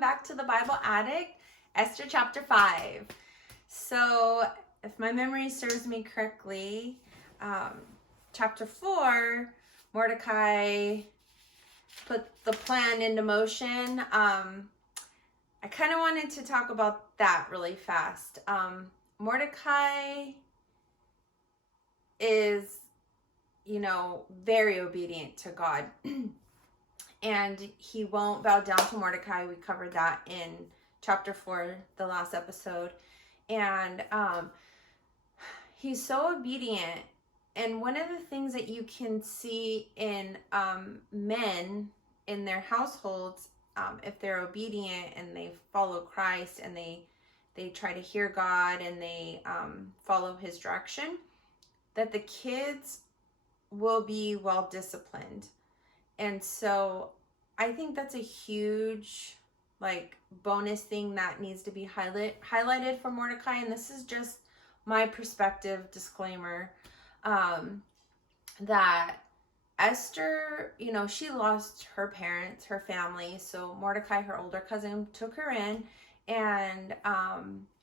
back to the Bible Addict, Esther chapter 5. So, if my memory serves me correctly, chapter 4, Mordecai put the plan into motion. I kind of wanted to talk about that really fast. Mordecai is, very obedient to God. And he won't bow down to Mordecai. We covered that in chapter 4, the last episode. And he's so obedient. And one of the things that you can see in men in their households, if they're obedient and they follow Christ and they try to hear God and they follow his direction, that the kids will be well disciplined. And so I think that's a huge bonus thing that needs to be highlighted for Mordecai. And this is just my perspective disclaimer, that Esther, she lost her parents, her family. So Mordecai, her older cousin, took her in and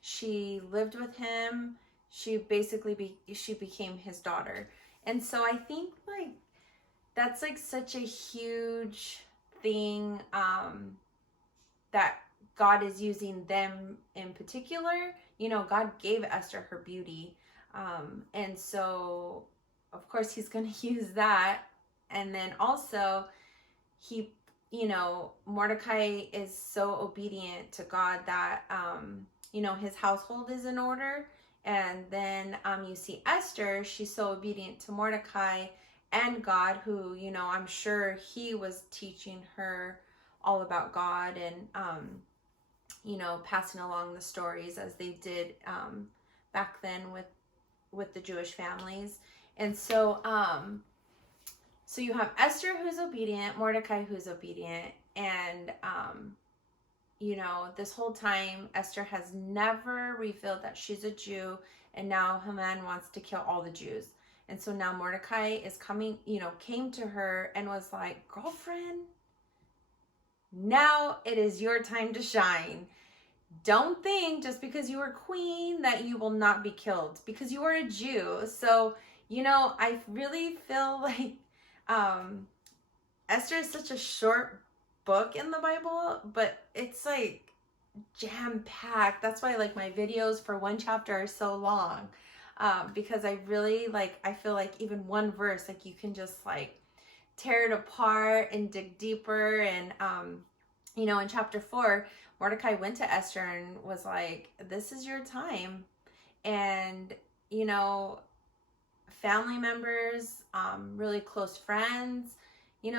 she lived with him. She basically she became his daughter. And so I think that's such a huge thing that God is using them in particular. God gave Esther her beauty. And so, of course, he's going to use that. And then also, Mordecai is so obedient to God that, his household is in order. And then you see Esther, she's so obedient to Mordecai and God, who, I'm sure he was teaching her all about God and, passing along the stories as they did back then with the Jewish families. And so, so you have Esther who's obedient, Mordecai who's obedient, and, this whole time Esther has never revealed that she's a Jew, and now Haman wants to kill all the Jews. And so now Mordecai is came to her and was like, girlfriend, now it is your time to shine. Don't think just because you are queen that you will not be killed, because you are a Jew. So, I really feel like Esther is such a short book in the Bible, but it's jam-packed. That's why my videos for one chapter are so long. Because I really I feel like even one verse, you can just tear it apart and dig deeper. And, in chapter 4, Mordecai went to Esther and was like, this is your time. And, family members, really close friends,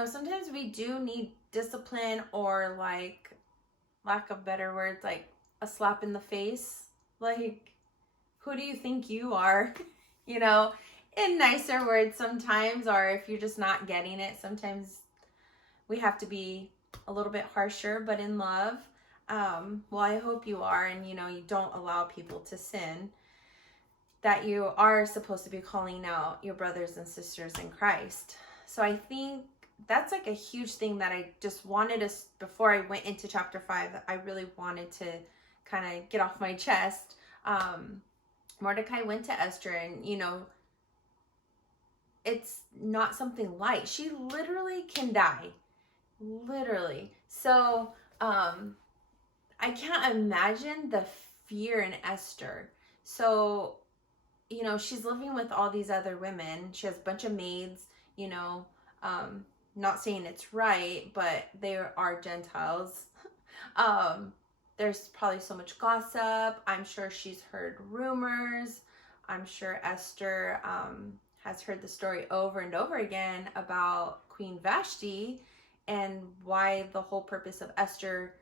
sometimes we do need discipline or lack of better words, a slap in the face. Who do you think you are? In nicer words sometimes, or if you're just not getting it, sometimes we have to be a little bit harsher, but in love. Well, I hope you are, and you don't allow people to sin, that you are supposed to be calling out your brothers and sisters in Christ. So I think that's a huge thing that I just wanted to, before I went into chapter 5, I really wanted to kind of get off my chest. Mordecai went to Esther and, it's not something light. She literally can die. Literally. So, I can't imagine the fear in Esther. So, she's living with all these other women. She has a bunch of maids, not saying it's right, but they are Gentiles. There's probably so much gossip. I'm sure she's heard rumors. I'm sure Esther has heard the story over and over again about Queen Vashti, and why the whole purpose of Esther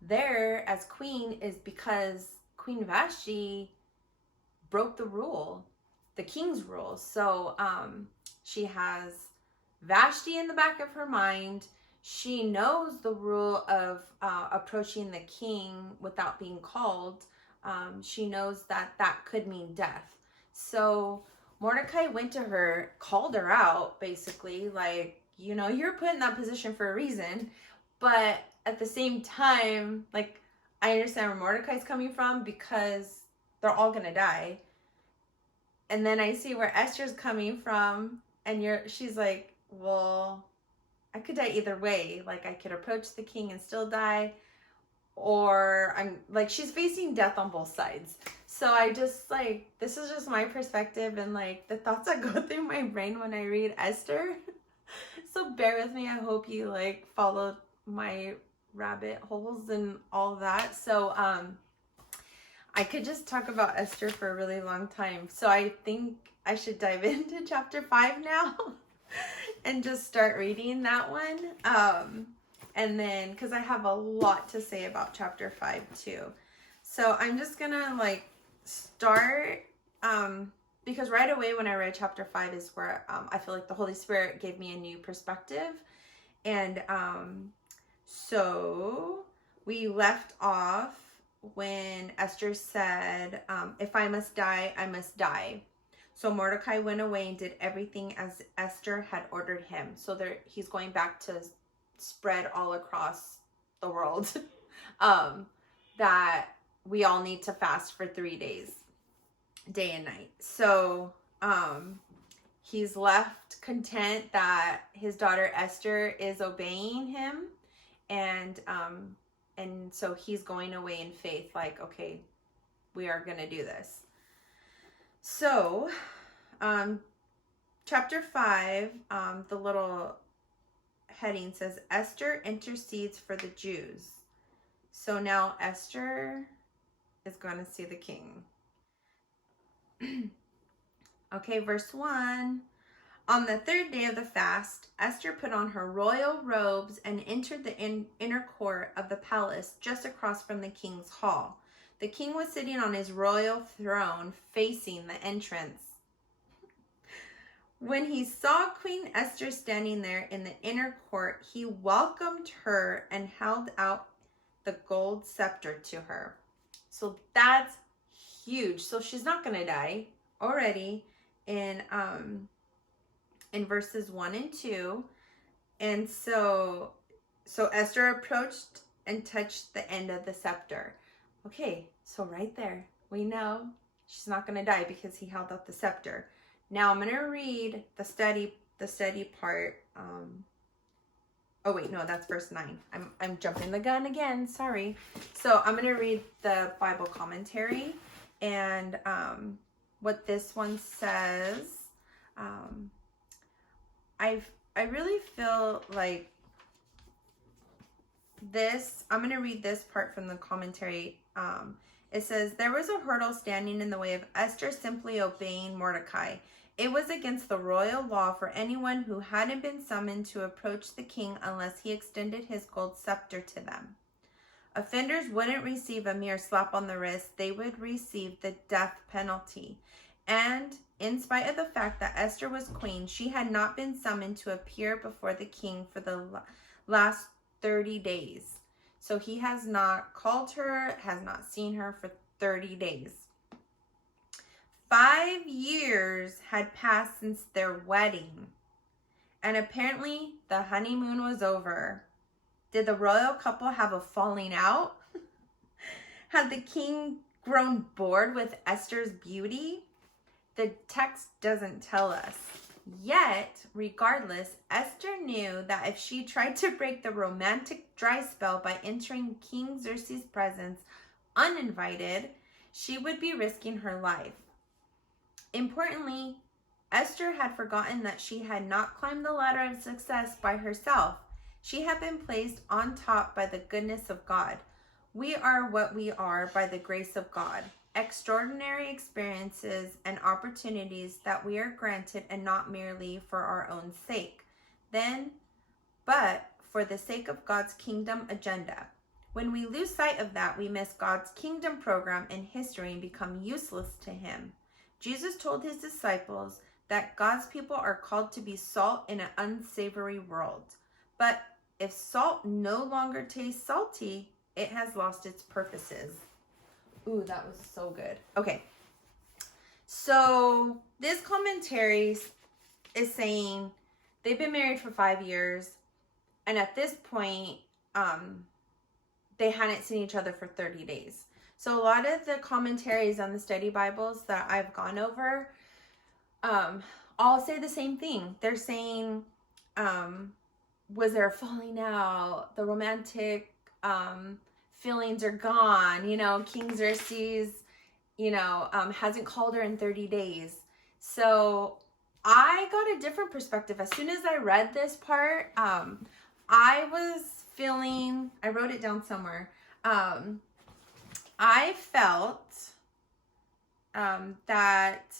there as queen is because Queen Vashti broke the rule, the king's rule. So she has Vashti in the back of her mind. She knows the rule of approaching the king without being called. She knows that could mean death. So Mordecai went to her, called her out, basically, you're put in that position for a reason. But at the same time, like, I understand where Mordecai's coming from because they're all gonna die. And then I see where Esther's coming from, and she's like, well, I could die either way. Like, I could approach the king and still die, or I'm like, she's facing death on both sides. So I just like, this is just my perspective and like the thoughts that go through my brain when I read Esther. So bear with me. I hope you like followed my rabbit holes and all that. So I could just talk about Esther for a really long time. So I think I should dive into chapter 5 now and just start reading that one. And then, because I have a lot to say about chapter 5 too. So I'm just gonna like start, because right away when I read chapter 5 is where I feel like the Holy Spirit gave me a new perspective. And so we left off when Esther said, if I must die, I must die. So Mordecai went away and did everything as Esther had ordered him. So he's going back to spread all across the world that we all need to fast for 3 days, day and night. So he's left content that his daughter Esther is obeying him, and so he's going away in faith, like, okay, we are gonna do this. So chapter 5, the little heading says Esther intercedes for the Jews. So now Esther is going to see the king. Okay, verse 1. On the 3rd day of the fast, Esther put on her royal robes and entered the inner court of the palace just across from the king's hall. The king was sitting on his royal throne facing the entrance. When he saw Queen Esther standing there in the inner court, he welcomed her and held out the gold scepter to her. So that's huge. So she's not going to die already in verses 1 and 2. And so Esther approached and touched the end of the scepter. Okay, so right there, we know she's not going to die because he held out the scepter. Now I'm going to read the study part. Oh wait, no, that's verse 9. I'm jumping the gun again. Sorry. So I'm going to read the Bible commentary and what this one says. I really feel like this. I'm going to read this part from the commentary. It says, there was a hurdle standing in the way of Esther simply obeying Mordecai. It was against the royal law for anyone who hadn't been summoned to approach the king unless he extended his gold scepter to them. Offenders wouldn't receive a mere slap on the wrist. They would receive the death penalty. And in spite of the fact that Esther was queen, she had not been summoned to appear before the king for the last 30 days. So he has not called her, has not seen her for 30 days. 5 years had passed since their wedding, and apparently the honeymoon was over. Did the royal couple have a falling out? Had the king grown bored with Esther's beauty? The text doesn't tell us. Yet, regardless, Esther knew that if she tried to break the romantic dry spell by entering King Xerxes' presence uninvited, she would be risking her life. Importantly, Esther had forgotten that she had not climbed the ladder of success by herself. She had been placed on top by the goodness of God. We are what we are by the grace of God. Extraordinary experiences and opportunities that we are granted, and not merely for our own sake, but for the sake of God's kingdom agenda. When we lose sight of that, we miss God's kingdom program and history and become useless to him. Jesus told his disciples that God's people are called to be salt in an unsavory world. But if salt no longer tastes salty, it has lost its purposes. Ooh, that was so good. Okay. So this commentary is saying they've been married for 5 years. And at this point, they hadn't seen each other for 30 days. So a lot of the commentaries on the study Bibles that I've gone over all say the same thing. They're saying, was there a falling out? The romantic feelings are gone. You know, King Xerxes, you know, hasn't called her in 30 days. So I got a different perspective. As soon as I read this part, I was feeling, I wrote it down somewhere. I felt that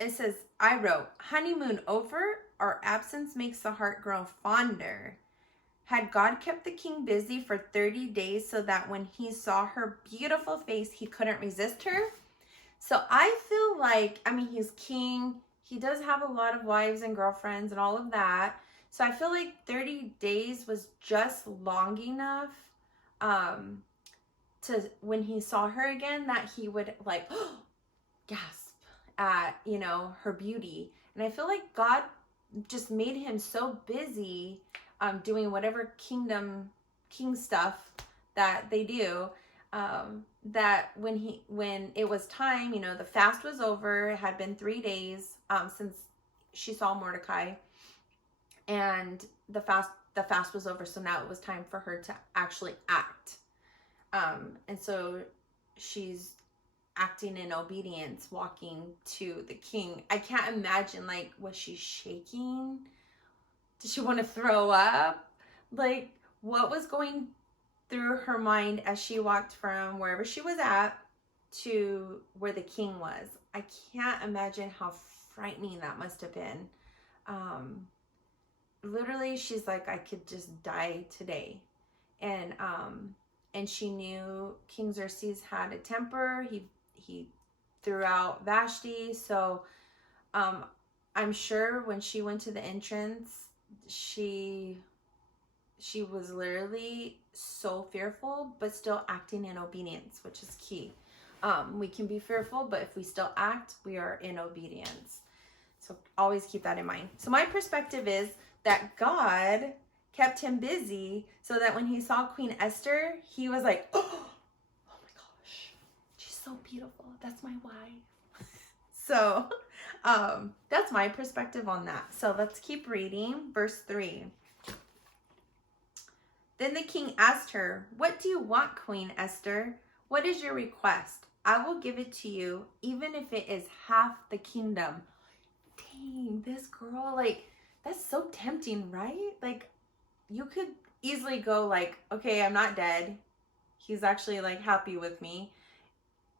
it says, I wrote, honeymoon over, our absence makes the heart grow fonder. Had God kept the king busy for 30 days so that when he saw her beautiful face, he couldn't resist her? So I feel like, I mean, he's king. He does have a lot of wives and girlfriends and all of that. So I feel like 30 days was just long enough to, when he saw her again, that he would like gasp at, you know, her beauty. And I feel like God just made him so busy doing whatever king stuff that they do, that when it was time, you know, the fast was over. It had been 3 days since she saw Mordecai, and the fast was over. So now it was time for her to actually act. And so she's acting in obedience, walking to the king. I can't imagine, like, was she shaking? Did she want to throw up? Like, what was going through her mind as she walked from wherever she was at to where the king was? I can't imagine how frightening that must have been. Literally, she's like, I could just die today. And she knew King Xerxes had a temper. He threw out Vashti. So I'm sure when she went to the entrance, she was literally so fearful, but still acting in obedience, which is key. We can be fearful, but if we still act, we are in obedience. So always keep that in mind. So my perspective is that God kept him busy so that when he saw Queen Esther, he was like, oh my gosh, she's so beautiful. That's my wife. So that's my perspective on that. So let's keep reading. Verse 3. Then the king asked her, what do you want, Queen Esther? What is your request? I will give it to you, even if it is half the kingdom. Dang, this girl, like, that's so tempting, right? Like, you could easily go like, okay, I'm not dead. He's actually like happy with me.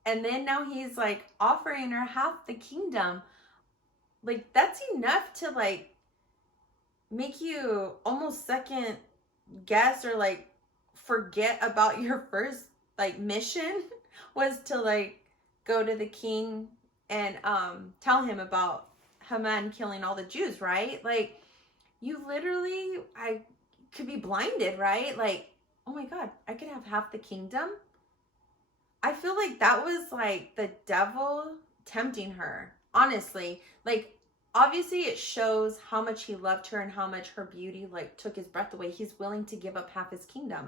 And then now he's like offering her half the kingdom. Like, that's enough to like make you almost second guess or like forget about your first like mission was to like go to the king and tell him about Haman killing all the Jews, right? Like, you literally, I could be blinded, right? Like, oh my God, I could have half the kingdom. I feel like that was like the devil tempting her, honestly. Like, obviously it shows how much he loved her and how much her beauty like took his breath away. He's willing to give up half his kingdom.